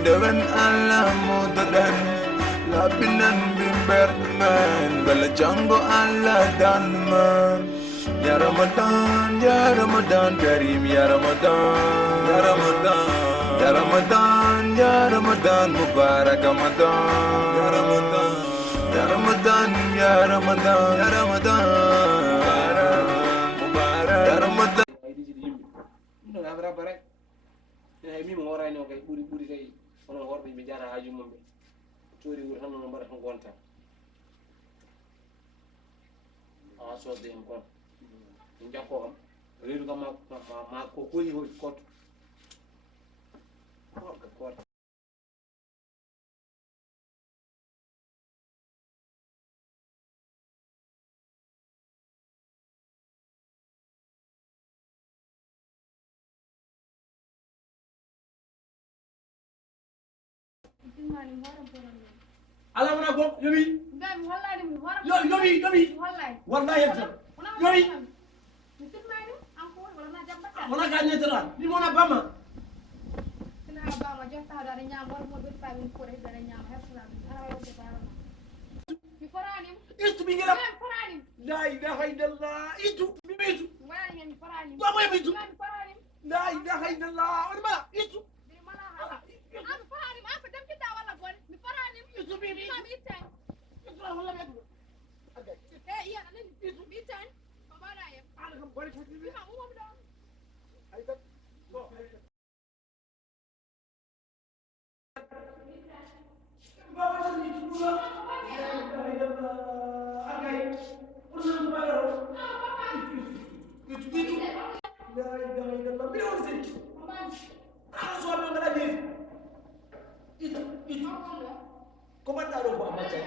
Dewan Allah mudadan labinan bimberman bala jango Allah dan man. Ya Ramadan Karim ya Ramadan ya Ramadan ya Ramadan ya Ramadan Mubarak Ramadan ya Ramadan ya Ramadan ya Ramadan ya Ramadan Mubarak ya Ramadan. Mi mo wara no kay buri kay onon worbe be jara haaju mum be tori wur tan no mbara tan gonta so de en kon jakko am reedu kam ma ko koyi ho kot ko ala wana ko yobi yobi wallahi yetta yobi wala ga nyetara ni mona bama kina bama jotta dara nyam war mo be famin ko re dara nyam hefna ara wa ko bama mi farani itu bingela farani la ilaha illallah itu bibitu wala ni farani wa mo bitu farani la ilaha illallah wala ma itu am farani ma fa dem kita wala gon mi farani itu bibi ma mi tan itu wala ma itu iya nan itu mi tan baba da ya ala kam bari fati bi ma umam da ay tak so baba tan itu la ilaha illallah agay unan baro itu la ilaha illallah bi on sen ala so ma ngala di itu komanda do ko amacha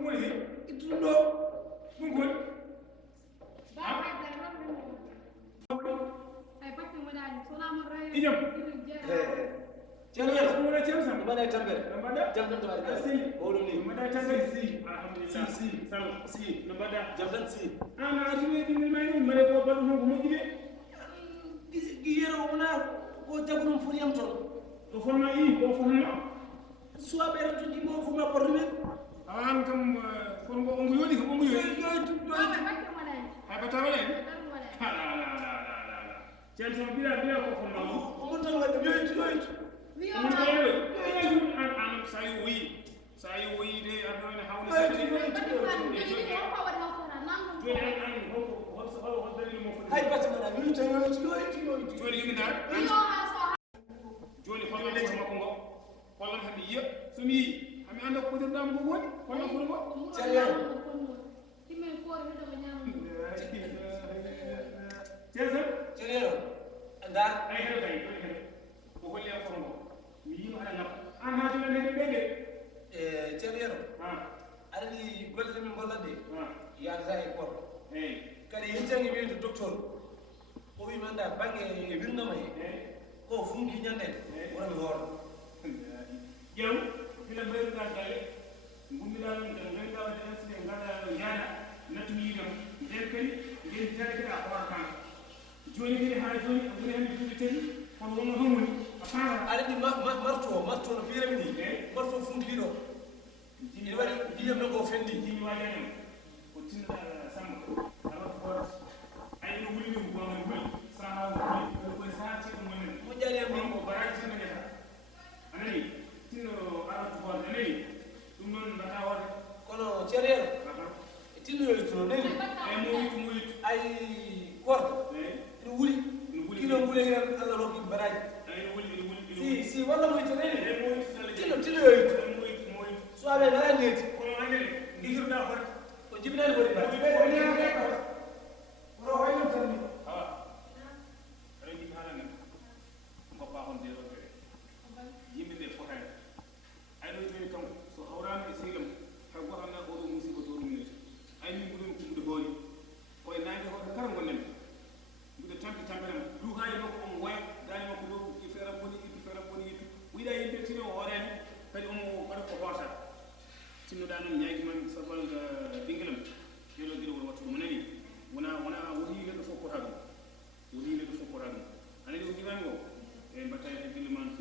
ngoli itu do ngol ay patti mo dani sona mo ray inyam Ceriya, ko wala cem sam mana tamber? nambada Jamdan to barka. si Bodo ni. nambada tambe si alhamdulillah si sal si nambada Jamdan si. ana ajime din may ni mare ko balu ko mo gibe Giyero una ko jabrum furi am ton. ko fonna yi ko fonna Suwa be to di mo fuma porme. awan kam fon ko ongu yodi ko ongu yodi patti mo dani hay batawale mo dani la cem sam bila ko fonna mo Mo tan wa yoy. wi mun ko yoy an sayu wi de adona hawni sati Hay bat mana yoy. joni yimi dar joni hollo leci makko ngo hollo hande yiya somi yi ami anda ko dam go woni hollo ko ngo Ceriya. timen ko re do nyam cesa Ceriya. Andar. ay hedo kay ko holli am ko ngo mi yi ala nak an ha joni hede bege Ceriya. ha Ari golle min gollande. ha Ya zai ko. Kadi yintangi be docteur. O wi manda bange wirna may. Ko funki nyande. Wala mi hor. yow bila mbay ka dale ngummi dal ngal gawa de asde ngala yana natu yi dem den kay ngeen jare ka ko kan joni ni ha joni ngene hande fi tani kon wona hamuni afara Ari di marto no fire mi ni. Marto funki do. Ni wari diyam ko fendi. jimi waja nem ko tinda sam ala ko ay no wuli ko ma wuli sa ha wuli ko sa ci mo men Mo jari am ko baraji tinda ngata anani tinno ala ko anani dum non bata wala kono Ceriya. Tinu yoy to ne. ay mo yitu Ay kordo. Ni wuli. Kilo wuli ran Allah ro ki baraji. ay wuli Si wala mo to ne. ay mo yitu Tinu yoy to. mo yitu So abe na net. ko anani ngir da ko Ko jibina ni bari ba. Ro hoyo tan ni. awa ay di hala na ko pa hon de ro yimbe be fotani ay do joni kam so hawrama e silam hay go hamna o do musiba to dum ni ay min budum ko budum boori koy nande ho kala gonnen bude tampi tamperam du haali makko on woya dani makko do ki fera boni yitu wida yimbe tino horen kadi on wada ko hota tinno da non nyaagi man sabal dingilam yelo giro wala watu munani wana woni le do fokko hadu woni le do fokko hadu ani do diwango e batay e dilman